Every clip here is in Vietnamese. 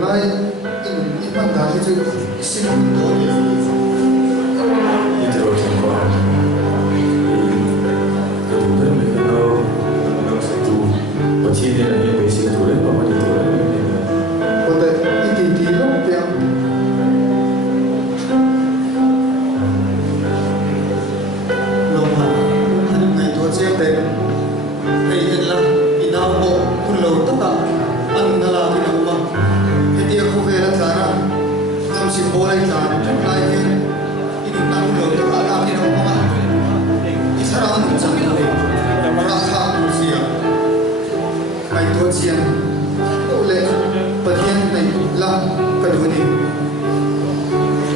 lai in man ta chu sin to ni itu orang tua kemudian mereka nak satu macam ni lah yang basic tu lah apa macam tu lah pada itu lo yang lomba hari mai tu siapa deh hari ini lah inawo pulau tu kan angala di nama jadi aku verang sana kami simbolai sana lain ini tak pulau tu ada di nama isarang jangan deh rasa manusia mai tu siang oleh bagian mai lah kedua ni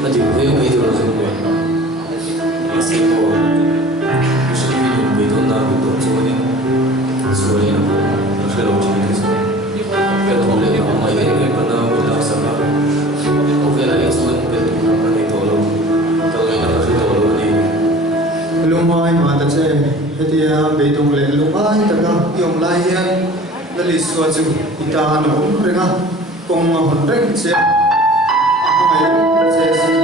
nanti yang itu orang semua masih kau mesti betul nak betul semuanya semuanya mesti lalu macam itu betul boleh orang lain yang pernah bilang sama okey lah semua betul apa itu lalu kalau yang ada itu lalu ni lumai mata je hetia betul boleh lumai tak yang lain dari suatu kita anu mereka kong mahon reng je apa yang saya